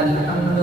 الحمد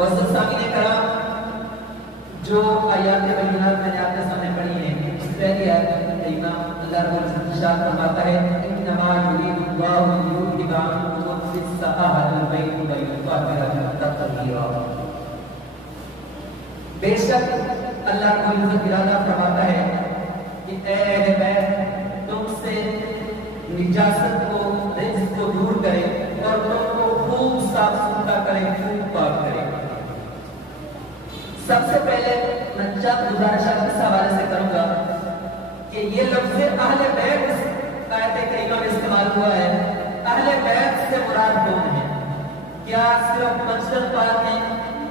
معزز سامعین کرام، جو آیات بینات میں نے آپ کے سامنے پڑھی ہیں، اس پہلی آیت کریمہ اللہ رب العزت ارشاد فرماتا ہے انما یرید اللہ لیذھب عنکم الرجس اہل البیت ویطہرکم تطہیرا۔ بے شک اللہ رب العزت ارادہ فرماتا ہے کہ اے اہل بیت تم سے نجاست کو، رجس کو دور کرے اور تم کو خوب صاف ستھرا کرے، خوب پاک کرے۔ سب سے پہلے میں چند گزارشات اس حوالے سے کروں گا کہ یہ لفظ اہل بیت اس آیت کریمہ میں استعمال ہوا ہے۔ اہل بیت سے مراد کون ہے؟ کیا صرف پنجتن پاک ہیں؟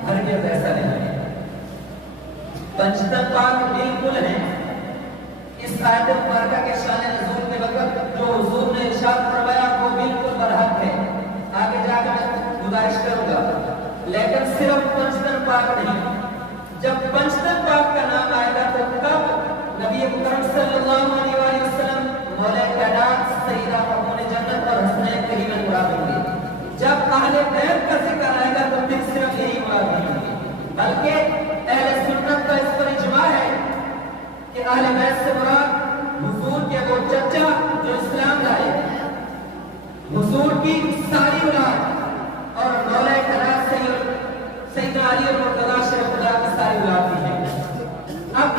ہرگز ایسا نہیں ہے۔ پنجتن پاک بالکل ہیں۔ اس آیت مبارکہ کے شان نزول کے وقت جو حضور نے ارشاد فرمایا وہ بالکل برحق ہے، آگے جا کے میں گزارش کروں گا، لیکن صرف پنجتن پاک نہیں۔ جب پنجتن پاک کا نام آئے گا تو کب نبی اکرم صلی اللہ علیہ وآلہ وسلم، مولا کائنات سیدہ خاتون جنت اور حسنین کریم مراد ہوں گے۔ جب اہل بیت کا ذکر آئے گا تو پھر صرف یہی مراد نہیں ہوگی، بلکہ اہل سنت کا اس پر اجماع ہے کہ اہل بیت سے مراد حضور کے وہ چچا جو اسلام لائے، حضور کی ساری اولاد اور مولا کائنات سیدنا علی اور مرتضیٰ شریف خدا کی ساری اولاد بھی ہے۔ اب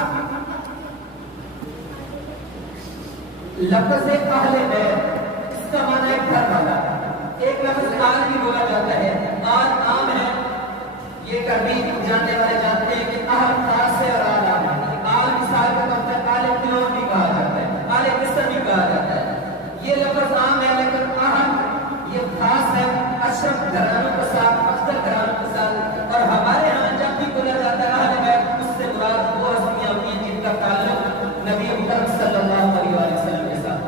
لفظ اہل بیت اس کا معنی ہے گھر والا۔ ایک لفظ آل بھی بولا جاتا ہے، آل عام ہے، یہ کبھی جاننے والے جانتے ہیں کہ اہل خاص ہے اور آل عام ہے۔ آل مثال کا مطلب آل فرعون بھی کہا جاتا ہے، آل مصر بھی کہا جاتا ہے۔ یہ لفظ عام ہے لیکن اہل یہ خاص ہے، اشرف گھرانوں کے ساتھ، افضل گھرانوں کے ساتھ۔ اور ہمارے ہاں جب بھی بولا جاتا ہے اہل بیت، اس سے مراد وہ ہستیاں ہوتی ہیں جن کا تعلق نبی اکرم صلی اللہ علیہ وسلم کے ساتھ۔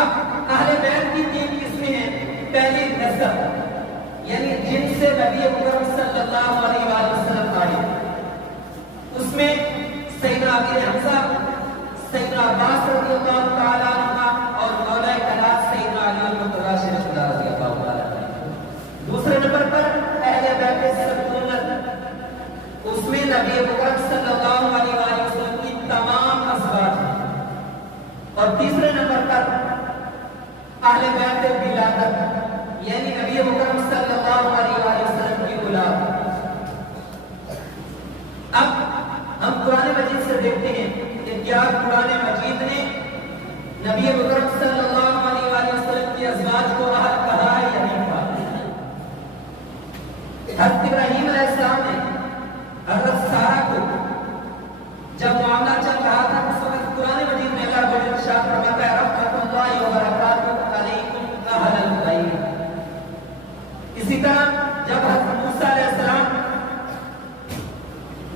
اب اہل بیت کی تین قسمیں ہیں۔ پہلی نسب، یعنی جن سے نبی اکرم صلی اللہ علیہ وسلم آئے، اس میں سیدنا ابی حمزہ، سیدنا عباس رضی اللہ تعالیٰ عنہ اور مولا کائنات سیدنا علی المرتضیٰ شریف خدا رضی اللہ تعالیٰ عنہ۔ دوسرے نمبر پر اہل بیت سنت، اس میں نبی اکرم صلی اللہ علیہ وسلم کی تمام ازواج ہیں۔ اور تیسرے نمبر پر اہل بیت ولادت، یعنی نبی اکرم صلی اللہ علیہ وسلم کی اولاد۔ اب ہم قرآن مجید سے دیکھتے ہیں کہ کیا قرآن مجید نے نبی اکرم صلی اللہ علیہ وسلم کی ازواج کو اہل کہا ہے یا نہیں کہا؟ حضرت ابراہیم علیہ السلام نے حضرت سارہ کو جب معاملہ چل رہا تھا اس وقت قرآن مجید میں اللہ بڑے ارشاد فرماتا ہے رحمۃ اللہ وبرکاتہ علیکم اہل البیت۔ اسی طرح جب حضرت موسیٰ علیہ السلام،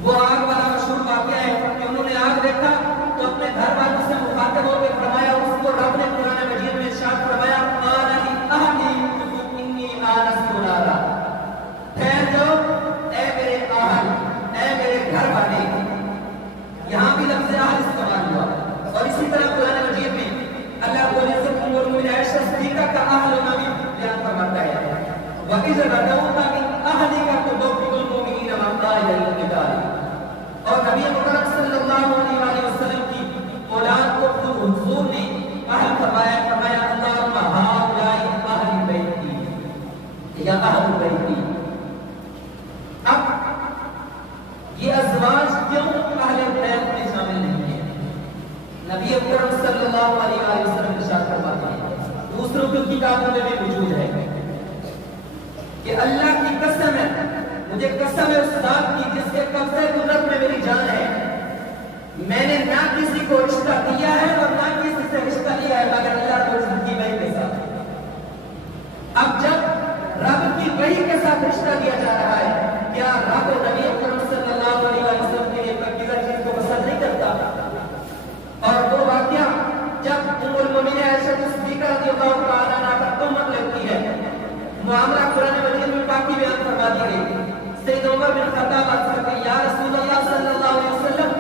وہ آگ والا مشہور واقعہ ہے کہ انہوں نے آگ دیکھا تو اپنے گھر والوں سے مخاطب ہو کے فرمایا، اس کو رب نے قرآن مجید میں ارشاد فرمایا قال لأهلهم إني آنست نارا، ٹھہر جاؤ اے میرے اہل، اے میرے گھر والے۔ یہاں بھی لفظ اہل استعمال ہوا۔ اور اسی طرح قرآن مجید میں اللہ کو عزت ام المؤمنین عائشہ صدیقہ کا اہل ہونا بھی بیان فرماتا ہے وَإِذْ غَدَوْتَ مِنْ أَهْلِكَ تُبَوِّئُ الْمُؤْمِنِينَ مَقَاعِدَ لِلْقِتَالِ۔ اور نبی اکرم صلی اللہ علیہ وسلم کی اولاد کو خود حضور نے اہل فرمایا اللہم ہؤلاء اہل بیتی یا اہل بیتی۔ اب یہ ازواج کیوں اہل بیت میں شامل نہیں ہیں؟ نبی اکرم صلی اللہ علیہ وسلم ارشاد فرماتے ہیں، دوسروں کی کتابوں میں بھی موجود ہے کہ اللہ کی قسم ہے، مجھے قسم ہے اس ذات کی جس کے قبضے قدرت میں میری جان ہے، میں نے نہ کسی کو رشتہ دیا ہے اور نہ کسی سے رشتہ لیا ہے مگر اللہ رب العزت کی وحی کے ساتھ۔ اب جب رب کی وحی کے ساتھ رشتہ دیا جا رہا ہے، کیا رب نبی اکرم صلی اللہ علیہ وسلم کے لیے پاکیزہ چیز کو پسند نہیں کرتا؟ اور وہ واقعہ جب ام المؤمنین عائشہ صدیقہ رضی اللہ تعالیٰ عنہا پر تہمت لگتی ہے، معاملہ قرآن مجید میں پاکی بیان فرما دی گئی۔ سید عمر بن خطاب عرض کرتے ہیں یا رسول اللہ صلی اللہ علیہ وسلم،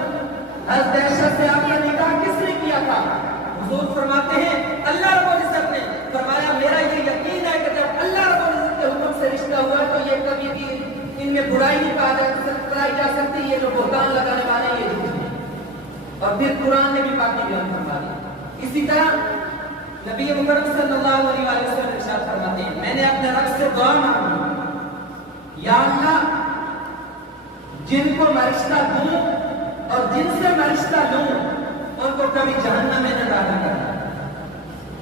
حضرت عائشہ سے آپ کا نکاح کس نے کیا تھا؟ حضور فرماتے ہیں اللہ رب العزت نے۔ فرمایا میرا یہ یقین ہے کہ جب اللہ رب العزت کے حکم سے رشتہ ہوا تو یہ کبھی بہتان لگانے والے یہ جھوٹ ہیں. اور پھر قرآن نے بھی پاکی بیان فرما دی. اسی طرح نبی مکرم صلی اللہ علیہ وسلم ارشاد فرماتے ہیں میں نے اپنے رب سے دعا مانگی یا اللہ جن کو میں رشتہ دوں اور جن سے میں رشتہ لوں ان کو کبھی جہنم میں نہ ڈالا کرنا.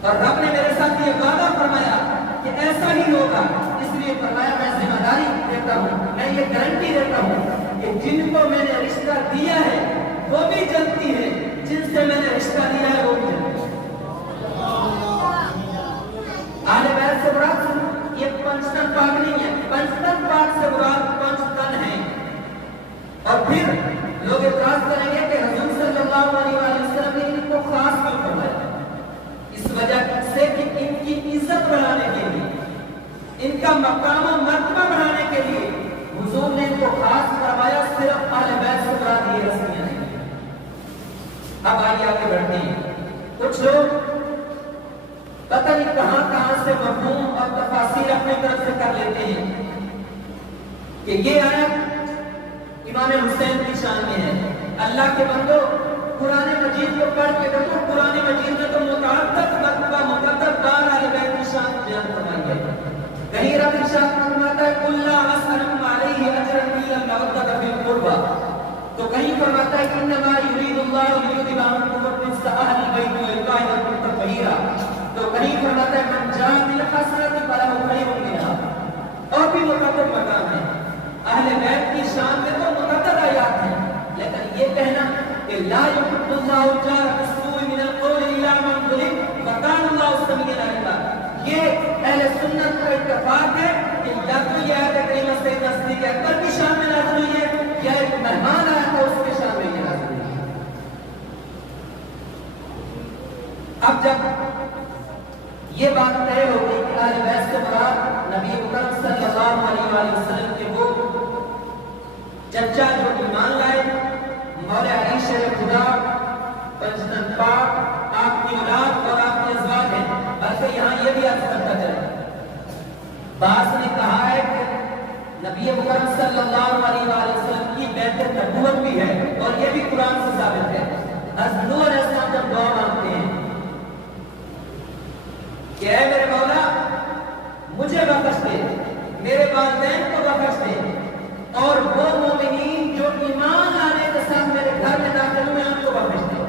اور رب نے میرے ساتھ یہ وعدہ فرمایا کہ ایسا ہی ہوگا. اس لیے فرمایا میں ذمہ داری دیتا ہوں, میں یہ گارنٹی دیتا ہوں کہ جن کو میں نے رشتہ دیا ہے وہ بھی جنتی ہے, جن سے میں نے رشتہ لیا ہے وہ بھی جنتی ہے. اہل بیت سے مراد یہ پنجتن پاک نہیں ہے, پنجتن پاک سے مراد پنجتن ہے. اور پھر لوگ اعتراض کریں گے کہ حضور صلی اللہ علیہ وسلم نے ان کو خاص کیوں فرمایا. اس وجہ سے کہ ان کی عزت بڑھانے کے لیے, ان کا مقام و مرتبہ بڑھانے کے لیے حضور نے ان کو خاص فرمایا, صرف اہل بیت سے مراد یہ رسمیاں نہیں. اب آئیے آگے بڑھتے ہیں. کچھ لوگ پتہ نہیں کہاں کہاں سے مفہوم اور تفاسیر اپنی طرف سے کر لیتے ہیں کہ یہ آیت امام حسین کی شان میں ہے. اللہ کے بندو قرآن مجید کو پڑھ کے دیکھو, قرآن مجید میں تو متعدد مرتبہ مقدر دار اہل بیت کی شان بیان فرمائی ہے. کہیں رب ارشاد فرماتا ہے قل لا اسألکم علیہ اجرا الا المودۃ فی القربى, تو کہیں فرماتا ہے انما یرید اللہ لیذھب عنکم الرجس اہل البیت ویطہرکم تطہیرا, تو کہیں فرماتا ہے من جاء بالحسنۃ فلہ خیر منھا. اور بھی متعدد مقام ہیں. اہل بیت کی شان میں تو متعدد آیات ہیں, لیکن یہ کہنا کہ لا یحب اللہ الجار بالسوء من القول الا من ظلم وکان اللہ سمیعا علیم, یہ اہل سنت کا اتفاق ہے کہ یا تو یہ آیت کریمہ سیدنا صدیق اکبر کی شان میں نازل ہوئی ہے یا ایک مہمان آیا تھا اس کی شان میں یہ نازل ہوئی ہے. اب جب یہ بات طے ہو گئی کہ اہل بیت سے مراد نبی مکرم صلی اللہ علیہ وسلم کے وہ چچا جو ایمان لائے, مولا علی شیر خدا, پنجتن پاک, آپ کی اولاد اور آپ کے ازواج ہیں. بلکہ یہاں یہ بھی عرض کرتا چلا, بعض نے کہا ہے کہ نبی مکرم صلی اللہ علیہ وسلم کی بیعت نبوت بھی ہے, اور یہ بھی قرآن سے ثابت ہے. حضرت نوح علیہ السلام جب دعا مانگتے ہیں کہ اے میرے مولا مجھے بخش دے, میرے والدین کو بخش دے, اور وہ مومنین جو ایمان لانے کے ساتھ میرے گھر میں داخل ہوئے ان کو بخش دے.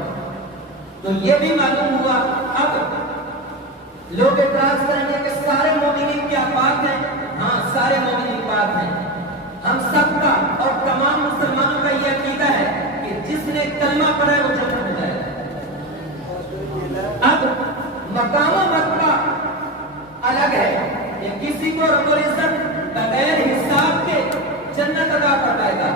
تو یہ بھی معلوم ہوا اب لوگ اعتراض کریں گے کہ سارے مومنین کیا پاک ہیں؟ ہاں سارے مومنین پاک ہیں. ہم سب کا اور تمام مسلمانوں کا یہ عقیدہ ہے کہ جس نے کلمہ پڑھا ہے وہ جنت میں جائے. اب مقام و مرتبہ الگ ہے کہ کسی کو رب العزت بغیر حساب کے جنت عطا فرمائے گا,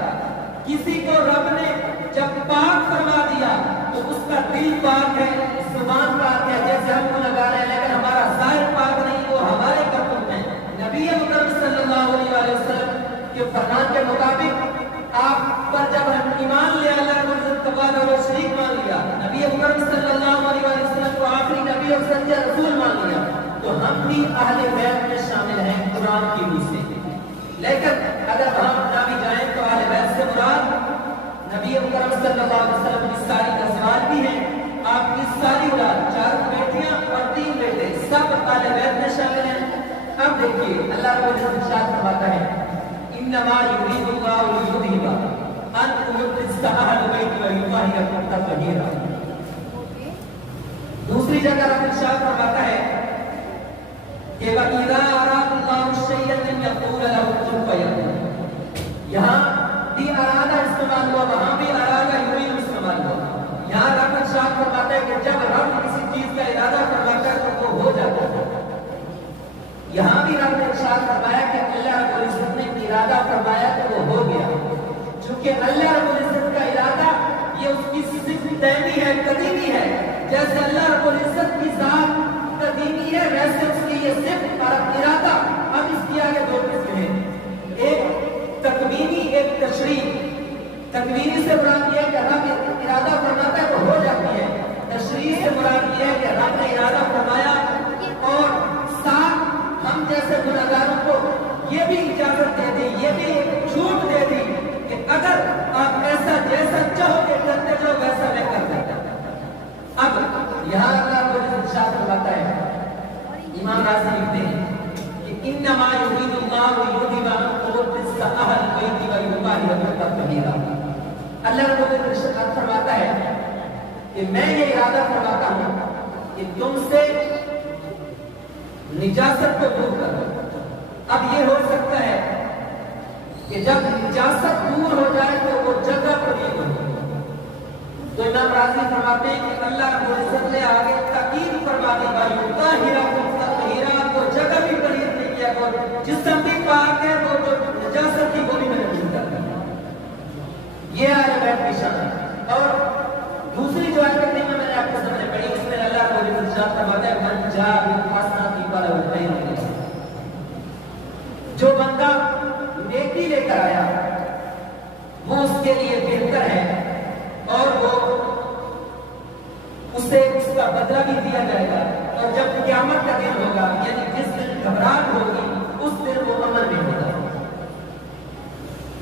کسی کو رب نے جب پاک فرما دیا تو اس کا دل پاک ہے, زبان پاک ہے, جیسے ہم کو لگا رہے ہیں, لیکن ہمارا ظاہر پاک نہیں, وہ ہمارے کرتوت ہیں. نبی مکرم صلی اللہ علیہ وسلم کے فرمان کے مطابق آپ پر جب ہم ایمان لے اللہ رب العزت تبارک و شریک مان لیا, نبی مکرم صلی اللہ علیہ وسلم کو آخری نبی اور سچا رسول مان لیا, تو ہم بھی اہل بیت میں شامل ہیں قرآن کی روح سے. لیکن اگر ہم نہ بھی جائیں تو اہل بیت سے مراد نبی مکرم صلی اللہ علیہ وسلم کی ساری ازواج بھی ہیں, آپ کی ساری اولاد, 4 بیٹیاں اور 3 بیٹے, سب اہل بیت میں شامل ہیں. اب دیکھیے اللہ رب العزت ارشاد فرماتا ہے انما یرید اللہ لیذھب عنکم الرجس اہل البیت ویطہرکم تطہیرا. دوسری جگہ رب ارشاد فرماتا ہے کہ وَإِذَا أَرَادَ اللَّهُ شَيْئًا أَن يَقُولَ لَهُ كُن فَيَكُونُ. یہاں بھی ارادہ استعمال ہوا, وہاں بھی ارادہ یرید استعمال ہوا. یہاں رب ارشاد فرماتا ہے کہ جب رب کسی چیز کا ارادہ فرماتا ہے تو وہ ہو جاتا ہے. یہاں بھی رب نے ارشاد فرمایا کہ اللہ رب العزت نے ارادہ فرمایا تو وہ ہو گیا. چونکہ اللہ رب العزت کا ارادہ یہ اس کی صفت دائمی ہے, قدیمی ہے. جیسے اللہ رب العزت کی ذات قدیمی ہے ویسے اس کی یہ صفت اور ارادہ. اب اس کی آگے 2 قسمیں ہیں, ایک تکوینی ایک تشریعی. تکوینی سے مراد یہ ہے کہ رب ارادہ فرماتا ہے تو ہو جاتی ہے. تشریعی سے مراد یہ ہے کہ رب نے ارادہ فرمایا اور ساتھ ہم جیسے گناہگاروں کو یہ بھی اجازت دے دی, یہ بھی چھوٹ دے دی کہ اگر آپ ایسا انما یرید اللہ لیذھب عنکم الرجس اہل البیت ویطہرکم تطہیرا. اللہ رب العزت فرماتا ہے کہ میں یہ ارادہ فرماتا ہوں کہ تم سے نجاست کو دور کرو. اب یہ ہو سکتا ہے کہ جب نجاست دور ہو جائے تو وہ جگہ پلید ہو. تو امام راضی فرماتے ہیں کہ اللہ رب العزت نے آگے تاکید فرما دی ویطہرکم تطہیرا. تو جگہ بھی پلید نہیں کیا اور جسم بھی پاک ہے. وہ جو نجاست تھی وہ بھی میں نے دور کر دی. یہ اہل بیت کی شان ہے. اور دوسری جو آیت کریمہ میں نے آپ کے سامنے پڑھی اس میں اللہ رب العزت ارشاد فرماتا ہے من جاء بالحسنۃ فلہ خیر منہا. جو بندہ نیکی لے کر آیا وہ اس کے لیے بہتر ہے اور وہ اسے اس کا بدلہ بھی دیا جائے گا. اور جب قیامت کا دن ہوگا یعنی جس دن گھبراہٹ ہوگی اس دن وہ امن میں ہوگا.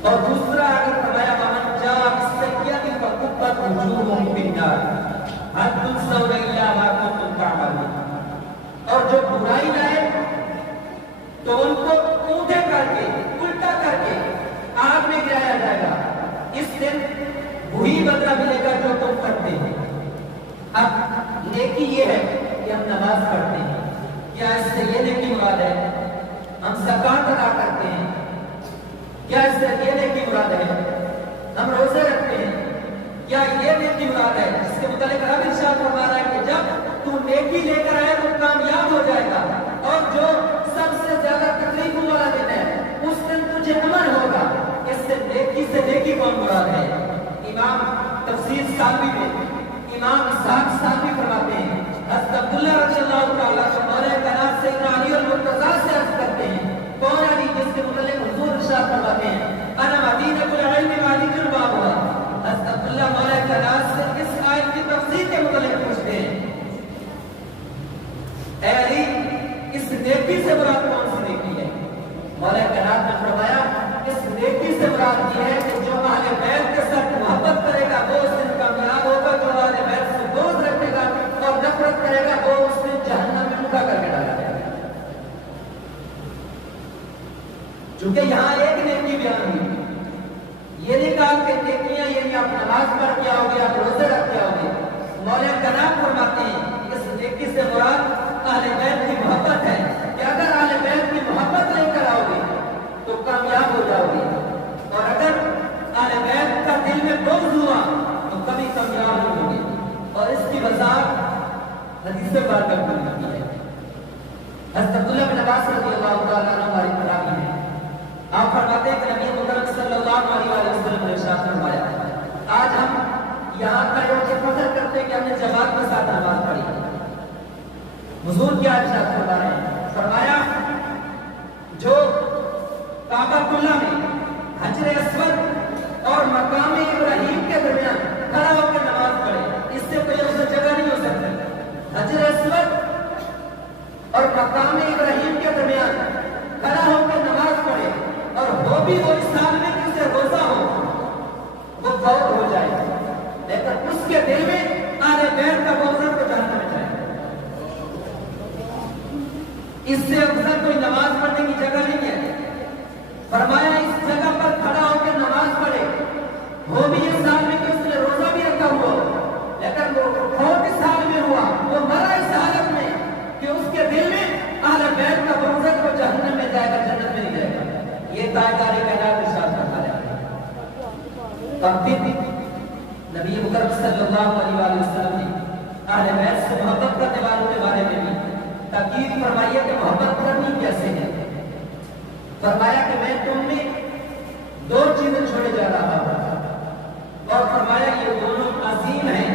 اور دوسرا اگر فرمایا من جاء بالسیئۃ فکبت وجوہہم فی النار هل تجزون الا ما کنتم تعملون. اور جو برائی لائے تو ان کو اونٹے کر کے الٹا کر کے آگ میں گرایا جائے گا. اس دن وہی بدلہ ملے گا جو تم کرتے ہیں. اب نیکی یہ ہے کہ ہم نماز پڑھتے ہیں. کیا اس سے یہ نیکی مراد ہے؟ ہم زکات ادا کرتے ہیں. کیا اس سے یہ نیکی مراد ہے؟ ہم روزے رکھتے ہیں. کیا یہ نیکی مراد ہے؟ اس کے متعلق رب ارشاد فرما رہا ہے کہ جب تو نیکی لے کر آئے تو کامیاب ہو جائے گا. اور جو سب سے زیادہ تکلیفوں والا دن ہے اس دن تجھے امن ہوگا. اس سے نیکی کون مراد ہے؟ امام تفسیر سالوی میں امام اسحاق سالوی فرماتے ہیں حضرت عبداللہ رضی اللہ تعالیٰ عنہ مولا کائنات سیدنا علی المرتضیٰ سے عرض کرتے ہیں کون علی جس کے متعلق حضور ارشاد فرماتے ہیں انا مدینۃ العلم مالک بابھا. حضرت عبداللہ مولا کائنات سے اس آیت کی تفسیر کے متعلق پوچھتے ہیں اے علی اس نیکی سے مراد کون سی نیکی ہے؟ مولا کائنات نے فرمایا اس نیکی سے مراد یہ ہے کہ جو اہل بیت کے ساتھ محبت کرے گا وہ اس دن کامیاب ہوگا. جو اہل بیت سے دوست رکھے گا اور نفرت کرے گا وہ اس دن جہنم میں اٹھا کر کے ڈالا جائے گا. چونکہ یہاں ایک نیکی بیان ہوئی. یہ نہیں کہا کہ نیکیاں یعنی آپ نماز پڑھ کے آؤ گے آپ روزے رکھ کے آؤ گے. مولا کائنات فرماتے ہیں اس نیکی سے مراد اہل بیت کی محبت ہے کہ اگر اہل بیت کی محبت لے کر آؤ گے تو کامیاب ہو جاؤ گے. اور اگر اہل بیت کا دل میں بغض ہوا تو کبھی کامیاب نہیں ہوگے. اور اس کی وضاحت حدیث پاک میں ملتی ہے. حضرت عبداللہ بن عباس رضی اللہ تعالیٰ عنہ ہماری کتابی ہے. آپ فرماتے ہیں کہ نبی مکرم صلی اللہ علیہ وسلم نے ارشاد فرمایا آج ہم یہاں کھڑے ہو کے فخر کرتے ہیں کہ ہم نے جماعت کے ساتھ نماز پڑھی. حضور کیا ارشاد فرما رہے ہیں؟ فرمایا جو کعبہ اللہ میں حجر اسود اور مقام ابراہیم کے درمیان کھڑا ہو کے نماز پڑھے اس سے کوئی اسے جگہ نہیں ہو سکتی. حجر اسود اور مقام ابراہیم کے درمیان کھڑا ہو کے نماز پڑھے اور وہ بھی وہ اس حال میں کہ اسے روزہ ہو وہ فوت ہو جائے لیکن اس کے دل میں اہل بیت کا بغض کو جہنم میں جائے. اس سے افضل کوئی نماز پڑھنے کی جگہ نہیں ہے. فرمایا اس جگہ پر کھڑا ہو کے نماز پڑھے وہ بھی اس حال میں کہ اس نے روزہ بھی رکھا ہوا لیکن وہ فوت اس حال میں ہوا وہ مرا اس حالت میں کہ اس کے دل میں اہل بیت کا بغض کو جہنم میں جائے گا جنت میں نہیں جائے گا. یہ تاجدار کائنات ارشاد فرما رہے ہیں. تب بھی نبی مکرم صلی اللہ علیہ وسلم نے اہل بیت سے محبت کرنے والوں کے بارے میں بھی تاکید فرمائی کہ محبت کرنی کیسے ہے. فرمایا کہ میں تم میں دو چیزیں چھوڑے جا رہا ہوں اور فرمایا یہ دونوں عظیم ہیں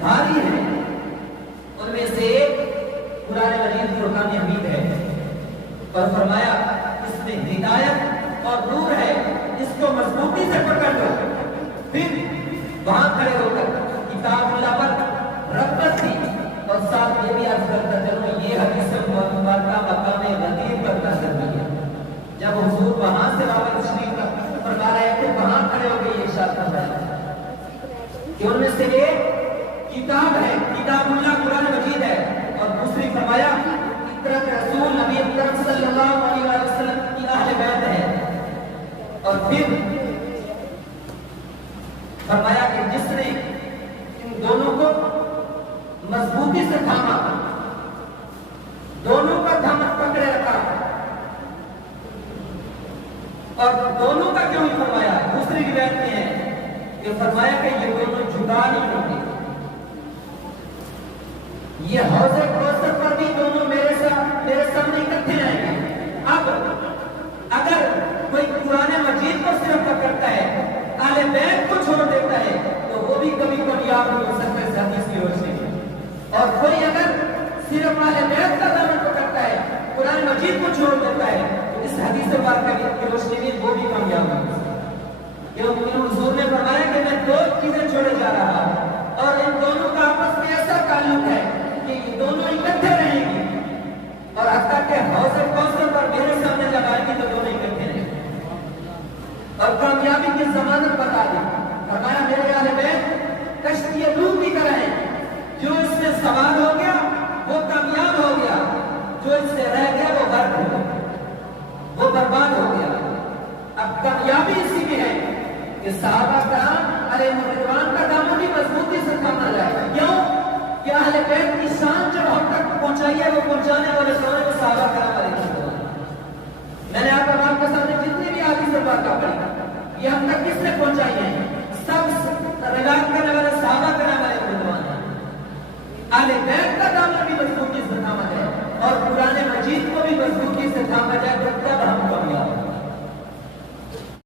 بھاری ہیں. ان میں سے ایک قرآن مجید فرقان حمید ہے اور فرمایا اس میں ہدایت اور نور ہے اس کو مضبوطی سے پکڑ لو. پھر وہاں کھڑے ہو کر کتاب اللہ پر رغبت تھی اور ساتھ یہ بھی عرض کرتا چلو یہ حدیث مبارکہ مقام غدیر پر نظر ہوئی ہے. جب حضور وہاں سے واپس تشریف کا فرما رہے تھے وہاں کھڑے ہو کے یہ ارشاد فرمایا کہ ان میں سے ایک کتاب ہے کتاب اللہ قرآن مجید ہے اور دوسری فرمایا فطرت رسول نبی اکرم صلی اللہ علیہ وسلم کی اہل بیت ہے. اور پھر فرمایا کہ جس نے ان دونوں کو مضبوطی سے تھاما، دونوں کا دھمک پکڑے رکھا، اور دونوں کا کیوں فرمایا؟ دوسری روایت میں ہے کہ فرمایا کہ یہ دونوں جدا نہیں ہوں گے. یہ حوض کوثر پر بھی دونوں میرے سامنے اکٹھے رہیں گے. اب اگر کوئی قرآن مجید کو صرف پکڑتا ہے، اہل بیت کو چھوڑ دیتا ہے، تو وہ بھی کبھی کامیاب نہیں ہو سکتا اس حدیث کی روشنی میں. اور کوئی اگر صرف اہل بیت کا دامن پکڑتا ہے، قرآن مجید کو چھوڑ دیتا ہے، تو اس حدیث بات کی روشنی میں وہ بھی کامیاب نہیں ہو سکتا. کیونکہ حضور نے فرمایا کہ میں دو چیزیں چھوڑے جا رہا ہوں، اور ان دونوں کا آپس میں ایسا تعلق ہے کہ یہ دونوں اکٹھے رہیں گے، اور حتیٰ کہ حوض کوثر پر میرے سامنے جب آئیں گے تو دونوں اکٹھے رہیں گے. اور کامیابی کی ضمانت بتا دی. فرمایا میرے اہل بیت کشتی نوح کی طرح ہے، جو اس میں سوار ہو گیا وہ کامیاب ہو گیا، جو اس سے رہ گیا وہ غرق ہو گیا، وہ برباد ہو گیا. اب کامیابی اسی میں ہے کہ صحابہ کرام علیہ رضوان کا دامن بھی مضبوطی سے تھاما جائے. کیوں کہ اہل بیت کی شان جو ہم تک پہنچائی ہے وہ پہنچانے والے سونے کو صحابہ کرام علیہ رضوان. میں نے آپ کے سامنے جتنی بھی حدیث سے باتیں پڑھی، یہ ہم تک کس نے پہنچائی ہے؟ سب روایت کرنے والے صحابہ کرام علیہ رضوان ہیں. اہل بیت کا دامن بھی مضبوطی سے تھاما جائے اور قرآن مجید کو بھی مضبوطی سے تھاما جائے، تو تب ہم